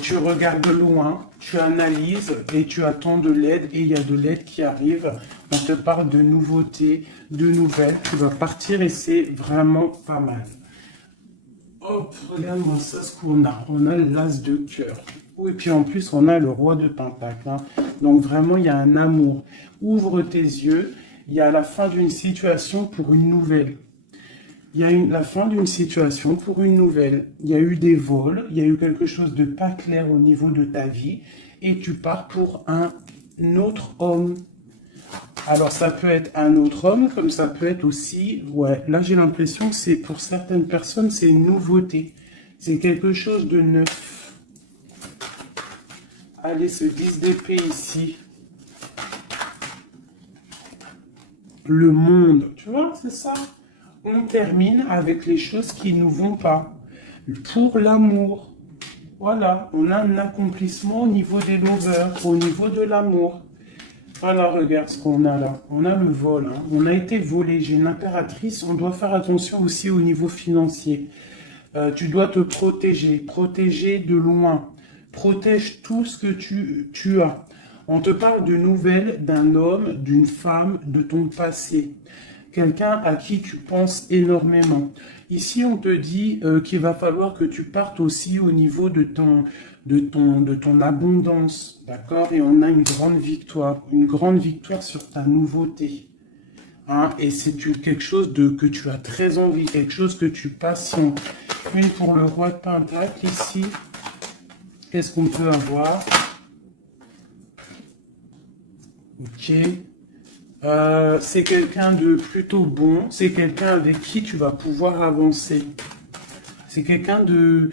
Tu regardes loin, tu analyses et tu attends de l'aide et il y a de l'aide qui arrive. On te parle de nouveautés, de nouvelles. Tu vas partir et c'est vraiment pas mal. Hop, regarde-moi ça ce qu'on a. On a l'as de cœur. Et puis en plus, on a le roi de Pentacle. Hein. Donc vraiment, il y a un amour. Ouvre tes yeux. Il y a la fin d'une situation pour une nouvelle. Il y a la fin d'une situation pour une nouvelle. Il y a eu des vols, il y a eu quelque chose de pas clair au niveau de ta vie et tu pars pour un autre homme. Alors ça peut être un autre homme comme ça peut être aussi, ouais, là j'ai l'impression que c'est pour certaines personnes c'est une nouveauté. C'est quelque chose de neuf. Allez, ce 10 d'épée ici. Le monde, tu vois, c'est ça. On termine avec les choses qui ne nous vont pas. Pour l'amour. Voilà, on a un accomplissement au niveau des lovers, au niveau de l'amour. Voilà, regarde ce qu'on a là. On a le vol. Hein. On a été volé. J'ai une impératrice. On doit faire attention aussi au niveau financier. Tu dois te protéger. Protéger de loin. Protège tout ce que tu as. On te parle de nouvelles d'un homme, d'une femme, de ton passé. Quelqu'un à qui tu penses énormément. Ici, on te dit qu'il va falloir que tu partes aussi au niveau de ton abondance, d'accord? Et on a une grande victoire sur ta nouveauté. Hein? Et c'est quelque chose que tu as très envie, quelque chose que tu patientes. Puis pour le roi de Pentacle, ici, qu'est-ce qu'on peut avoir? Ok. C'est quelqu'un de plutôt bon, c'est quelqu'un avec qui tu vas pouvoir avancer. C'est quelqu'un de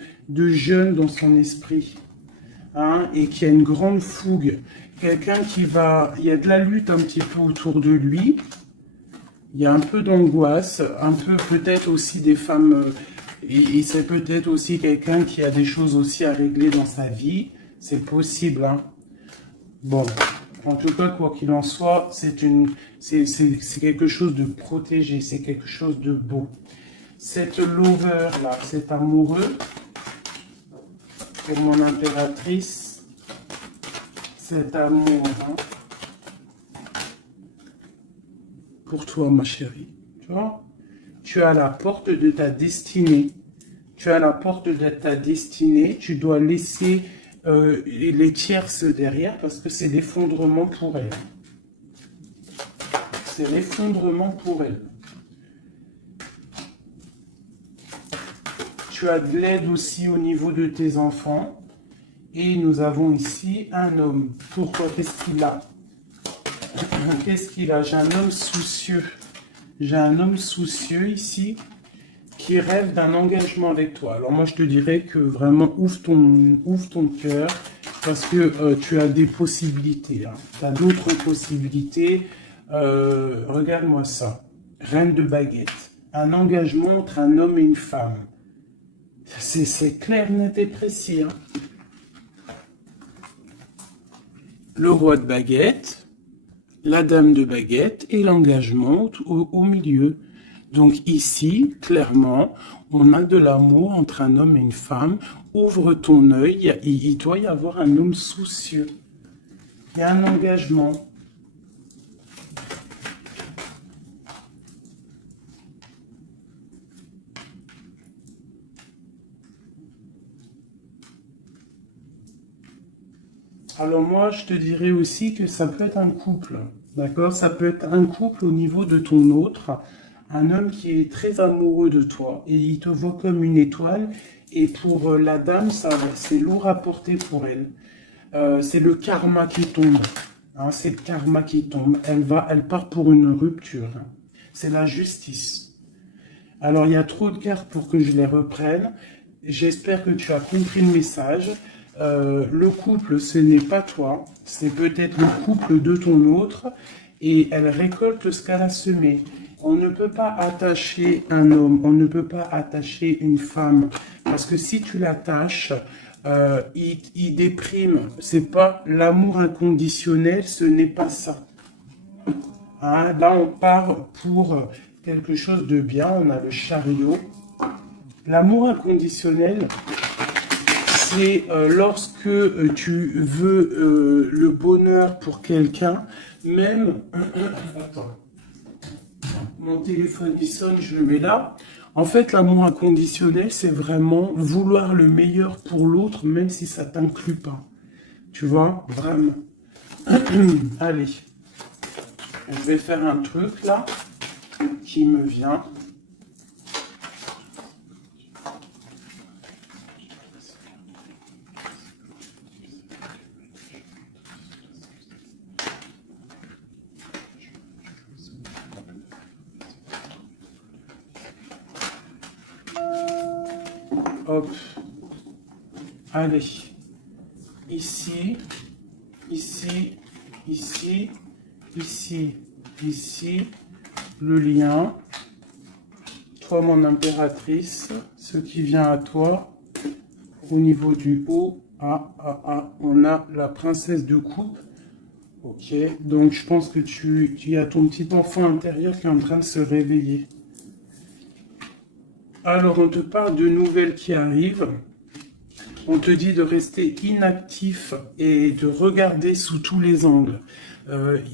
jeune dans son esprit, hein, et qui a une grande fougue. Quelqu'un qui va... Il y a de la lutte un petit peu autour de lui. Il y a un peu d'angoisse, un peu peut-être aussi des femmes... et c'est peut-être aussi quelqu'un qui a des choses aussi à régler dans sa vie. C'est possible, hein. Bon... En tout cas, quoi qu'il en soit, c'est quelque chose de protégé, c'est quelque chose de beau. Cette lover là, cet amoureux, pour mon impératrice, cet amour, hein, pour toi, ma chérie, tu vois, tu as la porte de ta destinée. Tu as la porte de ta destinée, tu dois laisser les tierces derrière parce que c'est l'effondrement pour elle. C'est l'effondrement pour elle. Tu as de l'aide aussi au niveau de tes enfants. Et nous avons ici un homme. Pourquoi? Qu'est-ce qu'il a? Qu'est-ce qu'il a? J'ai un homme soucieux. J'ai un homme soucieux ici qui rêve d'un engagement avec toi. Alors moi, je te dirais que vraiment, ouvre ton cœur parce que tu as des possibilités. Hein. Tu as d'autres possibilités. Regarde-moi ça. Reine de baguette. Un engagement entre un homme et une femme. C'est clair, net et précis. Hein. Le roi de baguette, la dame de baguette et l'engagement au milieu. Donc ici, clairement, on a de l'amour entre un homme et une femme. Ouvre ton œil, il doit y avoir un homme soucieux. Il y a un engagement. Alors moi, je te dirais aussi que ça peut être un couple. D'accord? Ça peut être un couple au niveau de ton autre. Un homme qui est très amoureux de toi et il te voit comme une étoile. Et pour la dame, c'est lourd à porter pour elle. C'est le karma qui tombe. Hein, c'est le karma qui tombe. Elle part pour une rupture. C'est la justice. Alors, il y a trop de cartes pour que je les reprenne. J'espère que tu as compris le message. Le couple, ce n'est pas toi. C'est peut-être le couple de ton autre. Et elle récolte ce qu'elle a semé. On ne peut pas attacher un homme, on ne peut pas attacher une femme. Parce que si tu l'attaches, il déprime. C'est pas l'amour inconditionnel, ce n'est pas ça. Hein, là, on part pour quelque chose de bien. On a le chariot. L'amour inconditionnel, c'est lorsque tu veux le bonheur pour quelqu'un, même... Attends. Mon téléphone qui sonne, je le mets là. En fait, l'amour inconditionnel, c'est vraiment vouloir le meilleur pour l'autre, même si ça t'inclut pas. Tu vois, vraiment. Allez, je vais faire un truc là qui me vient. Hop. Allez. Ici, ici, ici, ici, ici. Le lien. Toi, mon impératrice. Ce qui vient à toi. Au niveau du haut. On a la princesse de coupe. Ok. Donc, je pense que tu as ton petit enfant intérieur qui est en train de se réveiller. Alors, on te parle de nouvelles qui arrivent. On te dit de rester inactif et de regarder sous tous les angles.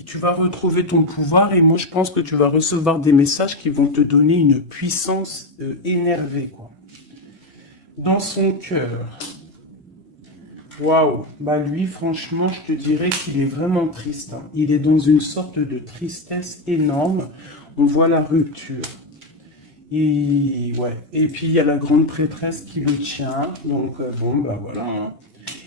Tu vas retrouver ton pouvoir et moi je pense que tu vas recevoir des messages qui vont te donner une puissance énervée, quoi. Dans son cœur. Waouh, bah lui franchement je te dirais qu'il est vraiment triste, hein. Il est dans une sorte de tristesse énorme. On voit la rupture. Et, ouais. Et puis il y a la grande prêtresse qui le tient. Donc bon bah voilà, hein.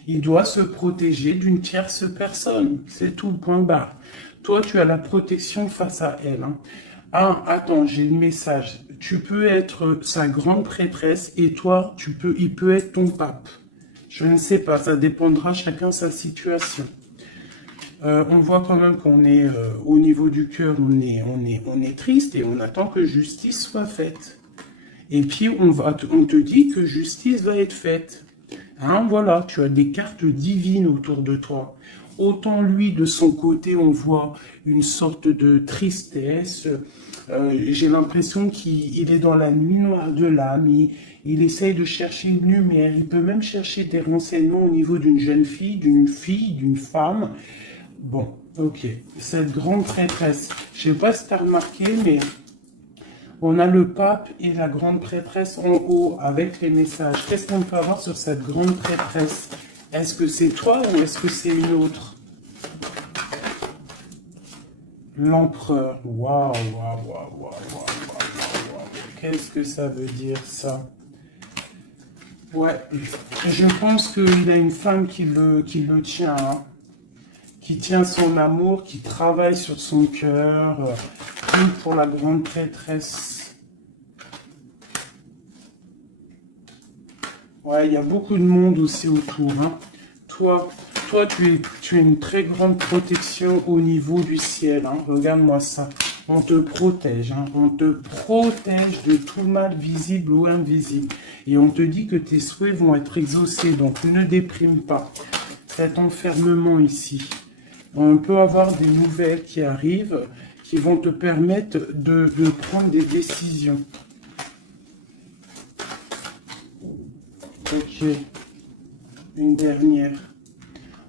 Il doit se protéger d'une tierce personne. C'est tout, point barre. Toi, tu as la protection face à elle, hein. Ah, attends, j'ai le message. Tu peux être sa grande prêtresse et toi, il peut être ton pape. Je ne sais pas, ça dépendra chacun sa situation. On voit quand même qu'on est au niveau du cœur, on est triste et on attend que justice soit faite. Et puis on te dit que justice va être faite. Hein, voilà, tu as des cartes divines autour de toi. Autant lui, de son côté, on voit une sorte de tristesse. J'ai l'impression qu'il est dans la nuit noire de l'âme. Il essaye de chercher une lumière. Il peut même chercher des renseignements au niveau d'une jeune fille, d'une femme. Bon, ok. Cette grande prêtresse, je ne sais pas si tu as remarqué, mais on a le pape et la grande prêtresse en haut avec les messages. Qu'est-ce qu'on peut avoir sur cette grande prêtresse? Est-ce que c'est toi ou est-ce que c'est une autre? L'empereur. Waouh, waouh, waouh, waouh, waouh, waouh. Qu'est-ce que ça veut dire ça? Ouais, je pense qu'il a une femme qui le tient, hein, qui tient son amour, qui travaille sur son cœur, pour la grande prêtresse. Ouais, il y a beaucoup de monde aussi autour, hein. Toi, tu es une très grande protection au niveau du ciel, hein. Regarde-moi ça. On te protège, hein. On te protège de tout mal visible ou invisible. Et on te dit que tes souhaits vont être exaucés, donc ne déprime pas. Cet enfermement ici. On peut avoir des nouvelles qui arrivent, qui vont te permettre de prendre des décisions. Ok. Une dernière.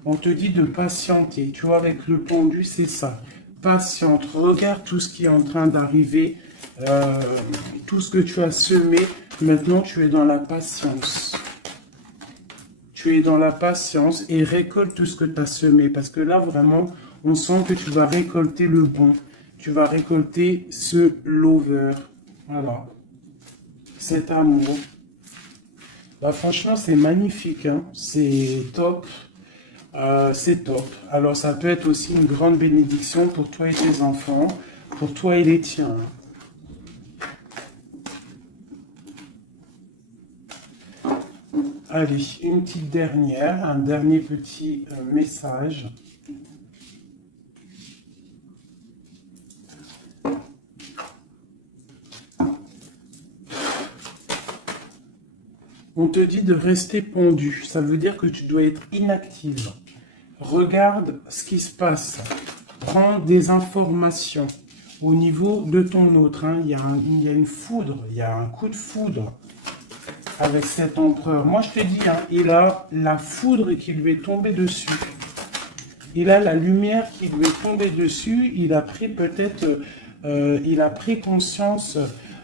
On te dit de patienter. Tu vois, avec le pendu, c'est ça. Patiente. Regarde tout ce qui est en train d'arriver. Tout ce que tu as semé. Maintenant, tu es dans la patience. Tu es dans la patience et récolte tout ce que tu as semé. Parce que là, vraiment, on sent que tu vas récolter le bon. Tu vas récolter ce lover. Voilà. Cet amour. Bah, franchement, c'est magnifique, hein. C'est top. C'est top. Alors, ça peut être aussi une grande bénédiction pour toi et tes enfants, pour toi et les tiens. Allez, une petite dernière, un dernier petit message. On te dit de rester pendu. Ça veut dire que tu dois être inactive. Regarde ce qui se passe. Prends des informations au niveau de ton autre, hein. Il y a une foudre, il y a un coup de foudre avec cet empereur. Moi, je te dis, hein, il a la foudre qui lui est tombée dessus. Il a la lumière qui lui est tombée dessus. Il a pris peut-être, il a pris conscience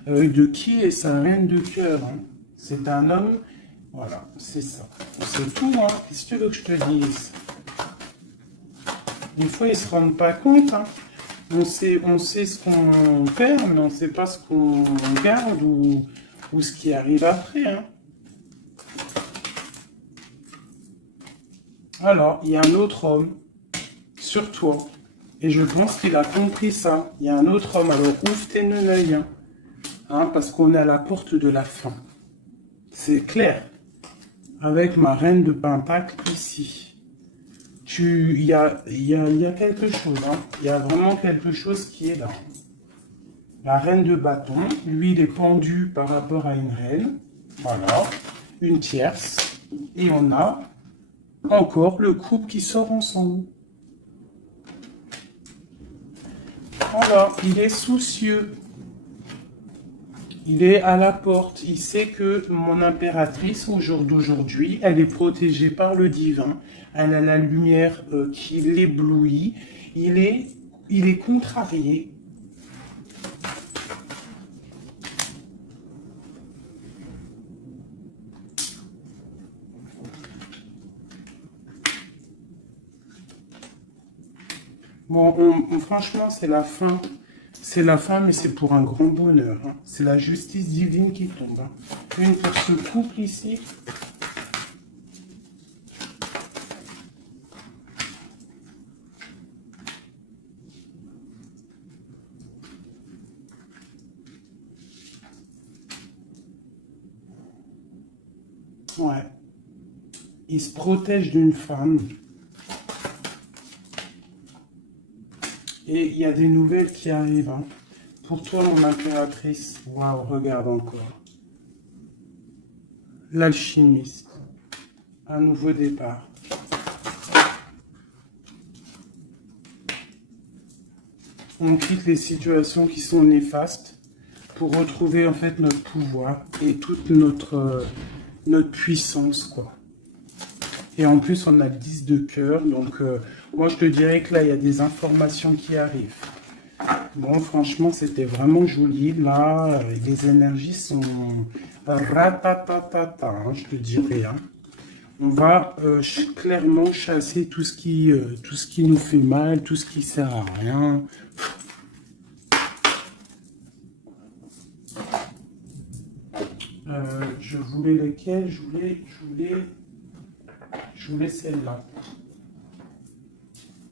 de qui est sa reine de cœur, hein. C'est un homme, voilà, c'est ça. C'est tout, hein. Qu'est-ce que tu veux que je te dise? Des fois, ils ne se rendent pas compte, hein. On sait ce qu'on perd, mais on ne sait pas ce qu'on garde ou ce qui arrive après, hein. Alors, il y a un autre homme sur toi. Et je pense qu'il a compris ça. Il y a un autre homme. Alors, ouvre tes œils, hein, parce qu'on est à la porte de la fin. C'est clair. Avec ma reine de Pentacle ici. Il y a quelque chose, hein. Il y a vraiment quelque chose qui est là. La reine de bâton, lui, il est pendu par rapport à une reine. Voilà. Une tierce. Et on a encore le couple qui sort ensemble. Voilà. Il est soucieux. Il est à la porte. Il sait que mon impératrice, au jour d'aujourd'hui, elle est protégée par le divin. Elle a la lumière qui l'éblouit. il est contrarié. Bon, franchement, c'est la fin. C'est la fin, mais c'est pour un grand bonheur. Hein. C'est la justice divine qui tombe. Hein. Une pour ce couple ici. Ouais. Il se protège d'une femme. Et il y a des nouvelles qui arrivent. Hein. Pour toi, mon impératrice. Waouh, regarde encore. L'alchimiste. Un nouveau départ. On quitte les situations qui sont néfastes pour retrouver en fait notre pouvoir et toute notre puissance, quoi. Et en plus, on a le 10 de cœur. Donc, moi, je te dirais que là, il y a des informations qui arrivent. Bon, franchement, c'était vraiment joli. Là, les énergies sont ratatatata, hein, je te dirais. Hein. On va clairement chasser tout ce qui nous fait mal, tout ce qui sert à rien. Je voulais lesquelles? Je voulais celle-là.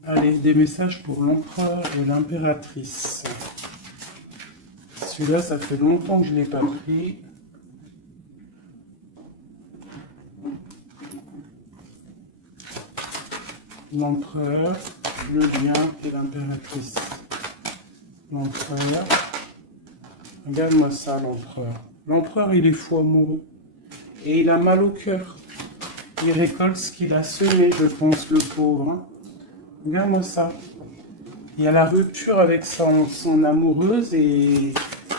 Allez, des messages pour l'empereur et l'impératrice. Celui-là, ça fait longtemps que je ne l'ai pas pris. L'empereur, le lion et l'impératrice. L'empereur. Regarde-moi ça, l'empereur. L'empereur, il est fou amoureux. Et il a mal au cœur. Il récolte ce qu'il a semé, je pense, le pauvre. Hein. Regarde-moi ça. Il y a la rupture avec son amoureuse et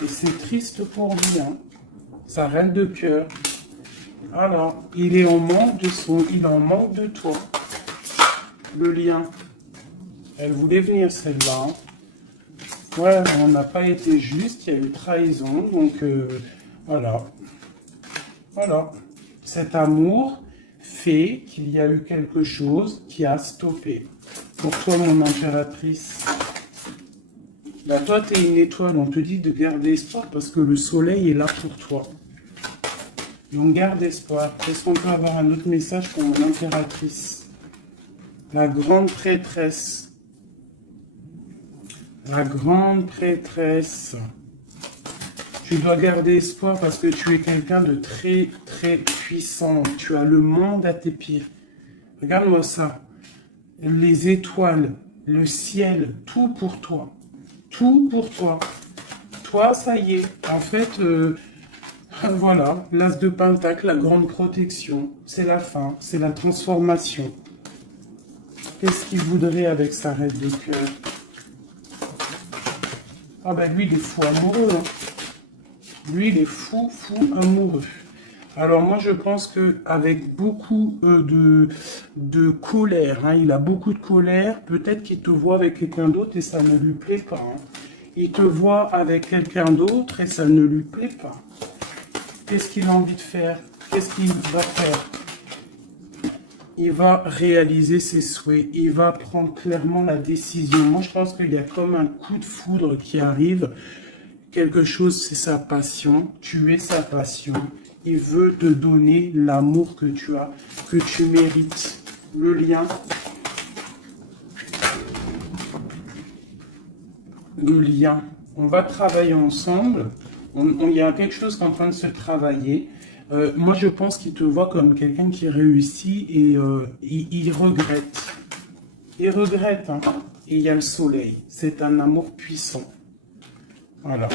c'est triste pour lui. Hein. Sa reine de cœur. Alors, il est en manque il est en manque de toi. Le lien. Elle voulait venir celle-là. Hein. Ouais, on n'a pas été juste, il y a eu trahison, donc voilà. Voilà. Cet amour fait qu'il y a eu quelque chose qui a stoppé. Pour toi, mon impératrice, là, toi, tu es une étoile, on te dit de garder espoir parce que le soleil est là pour toi. Donc, garde espoir. Est-ce qu'on peut avoir un autre message pour mon impératrice? La grande prêtresse. La grande prêtresse. Tu dois garder espoir parce que tu es quelqu'un de très, très puissant. Tu as le monde à tes pieds. Regarde-moi ça. Les étoiles, le ciel, tout pour toi. Tout pour toi. Toi, ça y est. En fait, voilà. L'as de Pentacle, la grande protection. C'est la fin. C'est la transformation. Qu'est-ce qu'il voudrait avec sa reine de cœur? Ah ben lui, il est fou amoureux. Hein. Lui, il est fou amoureux. Alors moi, je pense qu'avec beaucoup de colère, hein, il a beaucoup de colère, peut-être qu'il te voit avec quelqu'un d'autre et ça ne lui plaît pas. Hein. Il te voit avec quelqu'un d'autre et ça ne lui plaît pas. Qu'est-ce qu'il a envie de faire? Qu'est-ce qu'il va faire? Il va réaliser ses souhaits. Il va prendre clairement la décision. Moi, je pense qu'il y a comme un coup de foudre qui arrive. Quelque chose, c'est sa passion. Tu es sa passion. Il veut te donner l'amour que tu as, que tu mérites. Le lien. Le lien. On va travailler ensemble. Il y a quelque chose qui est en train de se travailler. Moi, je pense qu'il te voit comme quelqu'un qui réussit et il regrette. Il regrette. Hein. Et il y a le soleil. C'est un amour puissant. Voilà.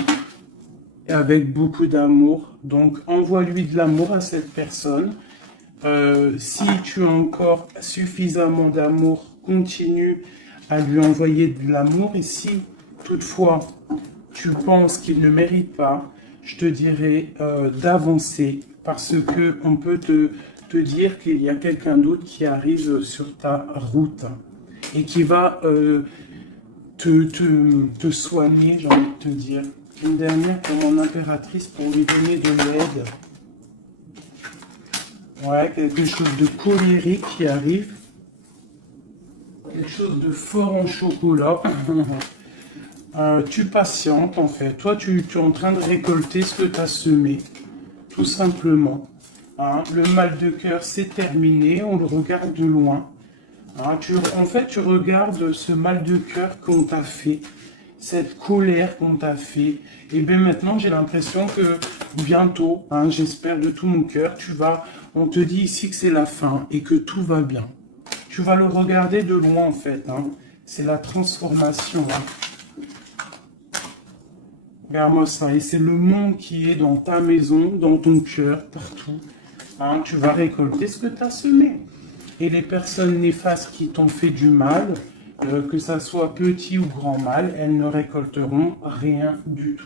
Et avec beaucoup d'amour. Donc, envoie-lui de l'amour à cette personne. Si tu as encore suffisamment d'amour, continue à lui envoyer de l'amour. Et si, toutefois, tu penses qu'il ne mérite pas, je te dirais d'avancer. Parce que on peut te dire qu'il y a quelqu'un d'autre qui arrive sur ta route. Et qui va te soigner, j'ai envie de te dire. Une dernière pour mon impératrice pour lui donner de l'aide. Ouais, quelque chose de colérique qui arrive. Quelque chose de fort en chocolat. Tu patientes en fait. Toi, tu es en train de récolter ce que tu as semé. Tout simplement. Hein, le mal de cœur, c'est terminé. On le regarde de loin. Hein, en fait, tu regardes ce mal de cœur qu'on t'a fait. Cette colère qu'on t'a fait. Et bien maintenant, j'ai l'impression que bientôt, hein, j'espère de tout mon cœur, on te dit ici que c'est la fin et que tout va bien. Tu vas le regarder de loin en fait. Hein. C'est la transformation. Hein. Regarde-moi ça. Et c'est le monde qui est dans ta maison, dans ton cœur, partout. Hein, tu vas récolter ce que tu as semé. Et les personnes néfastes qui t'ont fait du mal, que ça soit petit ou grand mal, elles ne récolteront rien du tout.